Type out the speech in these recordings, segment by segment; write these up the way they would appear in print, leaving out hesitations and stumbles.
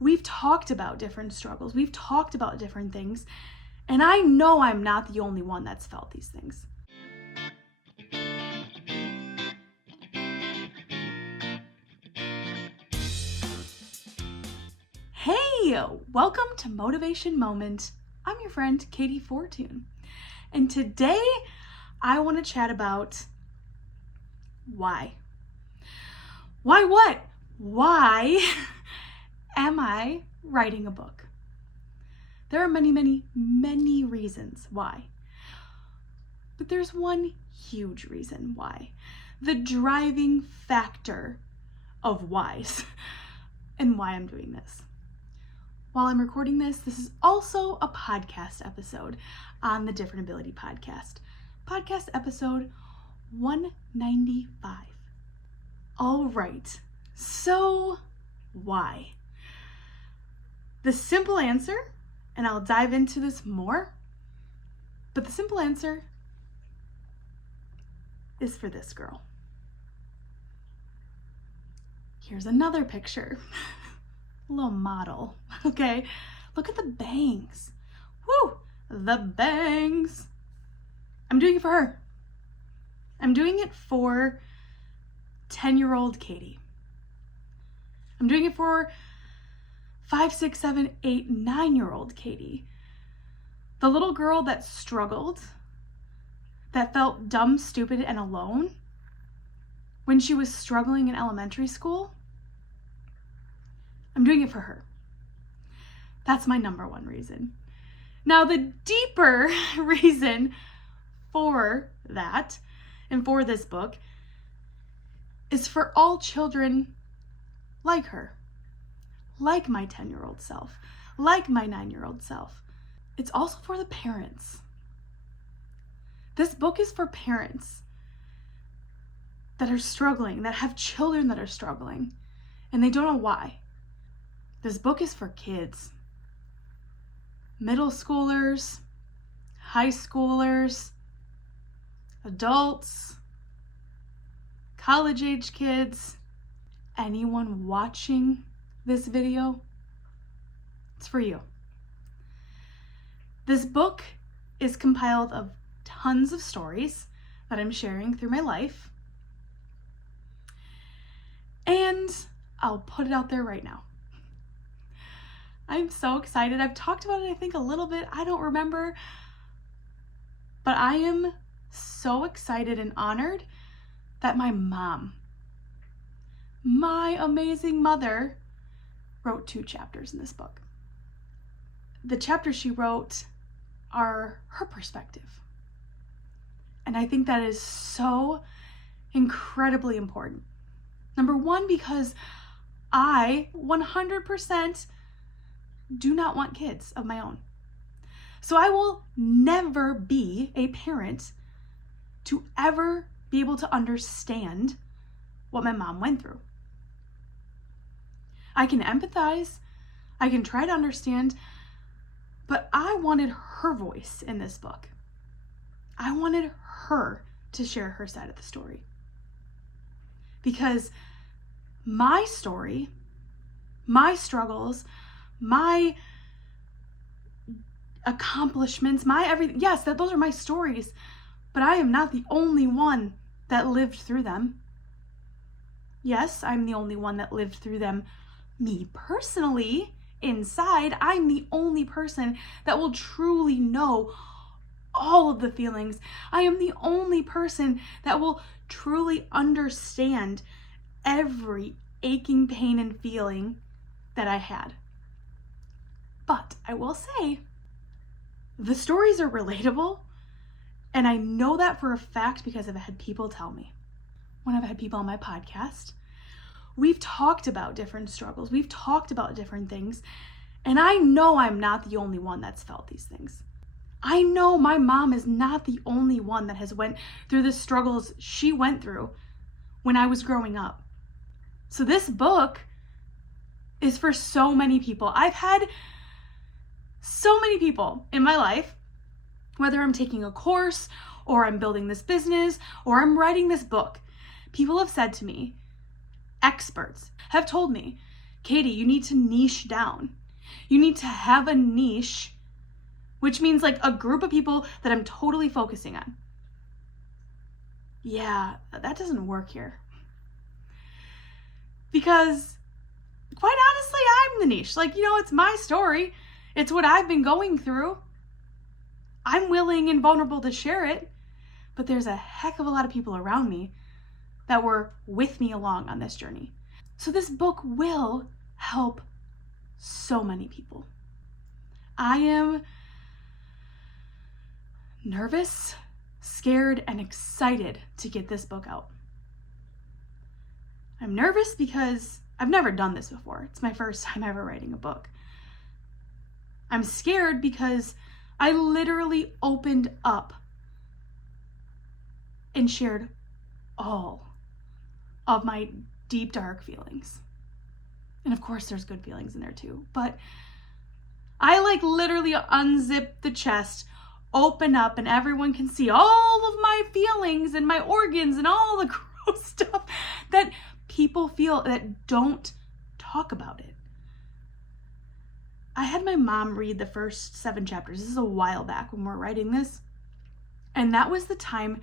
We've talked about different struggles. We've talked about different things. And I know I'm not the only one that's felt these things. Hey, welcome to Motivation Moment. I'm your friend, Katie Fortune. And today I want to chat about why. Why what? Why am I writing a book? There are many, many, many reasons why. But there's one huge reason why. The driving factor of whys and why I'm doing this. While I'm recording this is also a podcast episode on the Different Ability Podcast. Podcast episode 195. All right, so why? The simple answer, and I'll dive into this more, but the simple answer is for this girl. Here's another picture. A little model, okay? Look at the bangs. Woo, the bangs. I'm doing it for her. I'm doing it for 10-year-old Katie. I'm doing it for 5, 6, 7, 8, 9-year-old Katie. The little girl that struggled, that felt dumb, stupid, and alone when she was struggling in elementary school. I'm doing it for her. That's my number one reason. Now, the deeper reason for that and for this book is for all children like her, like my 10-year-old self, like my 9-year-old self. It's also for the parents. This book is for parents that are struggling, that have children that are struggling, and they don't know why. This book is for kids, middle schoolers, high schoolers, adults, college-age kids, anyone watching this video. It's for you. This book is compiled of tons of stories that I'm sharing through my life, and I'll put it out there right now. I'm so excited. I've talked about it, I think, a little bit. I don't remember. But I am so excited and honored that my mom, my amazing mother, wrote 2 chapters in this book. The chapters she wrote are her perspective. And I think that is so incredibly important. Number one, because I 100% do not want kids of my own. So I will never be a parent to ever be able to understand what my mom went through. I can empathize, I can try to understand, but I wanted her voice in this book. I wanted her to share her side of the story. Because my story, my struggles, my accomplishments, my everything, yes, those are my stories, but I am not the only one that lived through them. Yes, I'm the only one that lived through them. Me personally, inside, I'm the only person that will truly know all of the feelings. I am the only person that will truly understand every aching pain and feeling that I had. But I will say, the stories are relatable, and I know that for a fact because I've had people tell me. When I've had people on my podcast, we've talked about different struggles, we've talked about different things, and I know I'm not the only one that's felt these things. I know my mom is not the only one that has went through the struggles she went through when I was growing up. So this book is for so many people. I've had so many people in my life, whether I'm taking a course or I'm building this business or I'm writing this book, people have said to me, experts have told me, Katie, you need to niche down. You need to have a niche, which means like a group of people that I'm totally focusing on. Yeah, that doesn't work here. Because quite honestly, I'm the niche. Like, it's my story. It's what I've been going through. I'm willing and vulnerable to share it, but there's a heck of a lot of people around me that were with me along on this journey. So this book will help so many people. I am nervous, scared, and excited to get this book out. I'm nervous because I've never done this before. It's my first time ever writing a book. I'm scared because I literally opened up and shared all of my deep, dark feelings. And of course, there's good feelings in there too. But I literally unzip the chest, open up, and everyone can see all of my feelings and my organs and all the gross stuff that people feel that don't talk about it. I had my mom read the first 7 chapters. This is a while back when we were writing this. And that was the time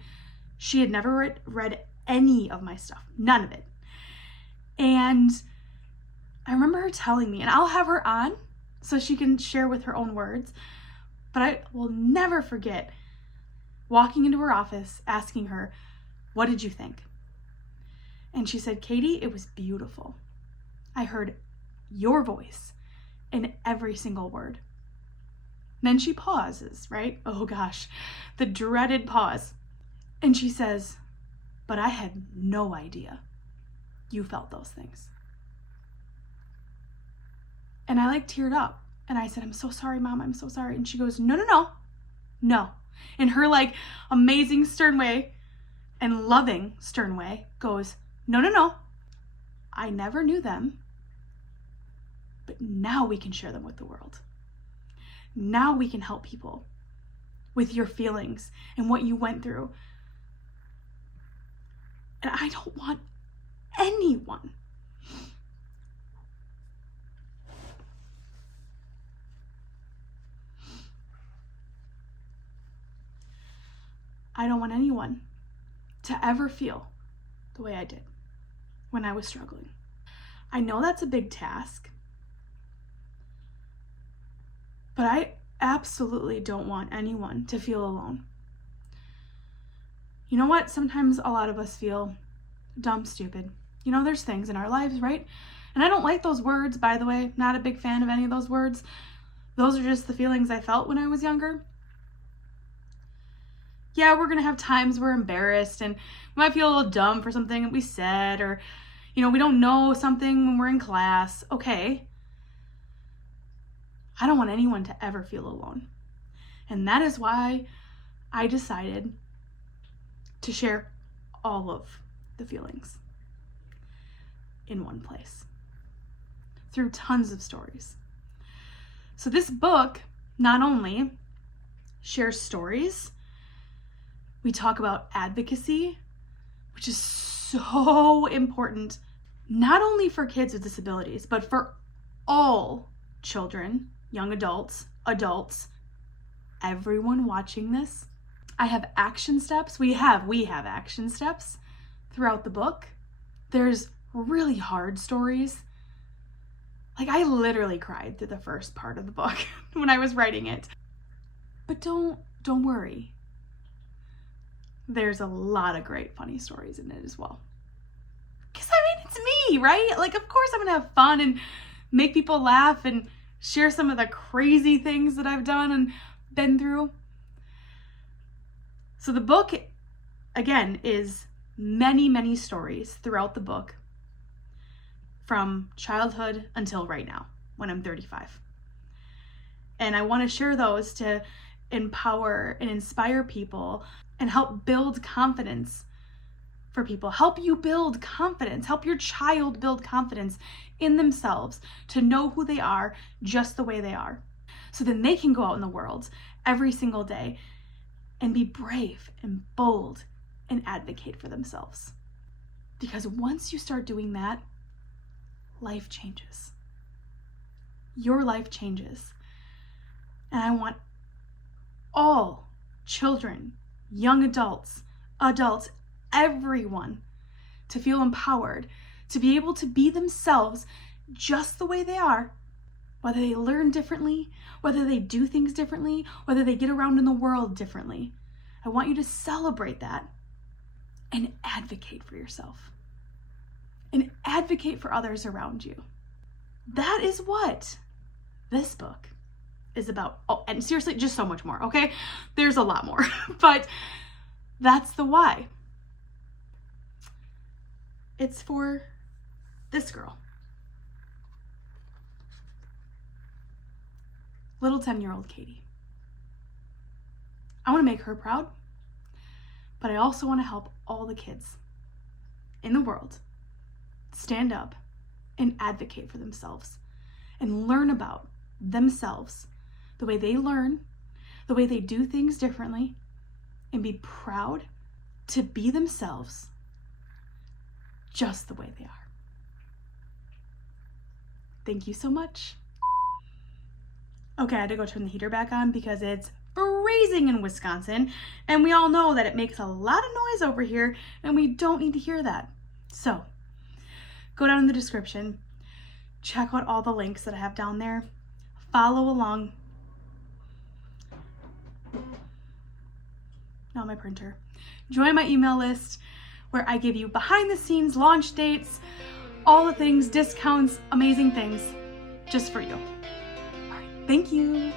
she had never read any of my stuff. None of it. And I remember her telling me, and I'll have her on so she can share with her own words, but I will never forget walking into her office, asking her, "What did you think?" And she said, "Katie, it was beautiful. I heard your voice in every single word." Then she pauses, right? Oh gosh, the dreaded pause. And she says, "But I had no idea you felt those things." And I teared up. And I said, "I'm so sorry, Mom. I'm so sorry." And she goes, No. In her amazing stern way and loving stern way goes, No. I never knew them. But now we can share them with the world. Now we can help people with your feelings and what you went through. And I don't want anyone to ever feel the way I did when I was struggling. I know that's a big task, but I absolutely don't want anyone to feel alone. You know what? Sometimes a lot of us feel dumb, stupid. There's things in our lives, right? And I don't like those words, by the way. Not a big fan of any of those words. Those are just the feelings I felt when I was younger. Yeah, we're going to have times we're embarrassed and we might feel a little dumb for something that we said, or, we don't know something when we're in class. Okay. I don't want anyone to ever feel alone. And that is why I decided to share all of the feelings in one place through tons of stories. So this book not only shares stories, we talk about advocacy, which is so important, not only for kids with disabilities, but for all children, young adults, everyone watching this. I have action steps. We have action steps throughout the book. There's really hard stories. I literally cried through the first part of the book when I was writing it. But don't worry. There's a lot of great funny stories in it as well. Because it's me, right? Of course I'm gonna have fun and make people laugh and share some of the crazy things that I've done and been through. So the book, again, is many, many stories throughout the book from childhood until right now, when I'm 35. And I want to share those to empower and inspire people and help build confidence for people. Help you build confidence. Help your child build confidence in themselves to know who they are just the way they are. So then they can go out in the world every single day and be brave and bold and advocate for themselves. Because once you start doing that, life changes. your life changes. And I want all children, young adults, everyone to feel empowered, to be able to be themselves just the way they are, whether they learn differently, whether they do things differently, whether they get around in the world differently. I want you to celebrate that and advocate for yourself and advocate for others around you. That is what this book is about. Oh, and seriously, just so much more, okay? There's a lot more, but that's the why. It's for this girl. Little 10-year-old Katie. I want to make her proud, but I also want to help all the kids in the world stand up and advocate for themselves and learn about themselves, the way they learn, the way they do things differently, and be proud to be themselves just the way they are. Thank you so much. Okay, I had to go turn the heater back on because it's freezing in Wisconsin, and we all know that it makes a lot of noise over here, and we don't need to hear that. So, go down in the description, check out all the links that I have down there, follow along. Not my printer. Join my email list where I give you behind the scenes launch dates, all the things, discounts, amazing things just for you. All right, thank you.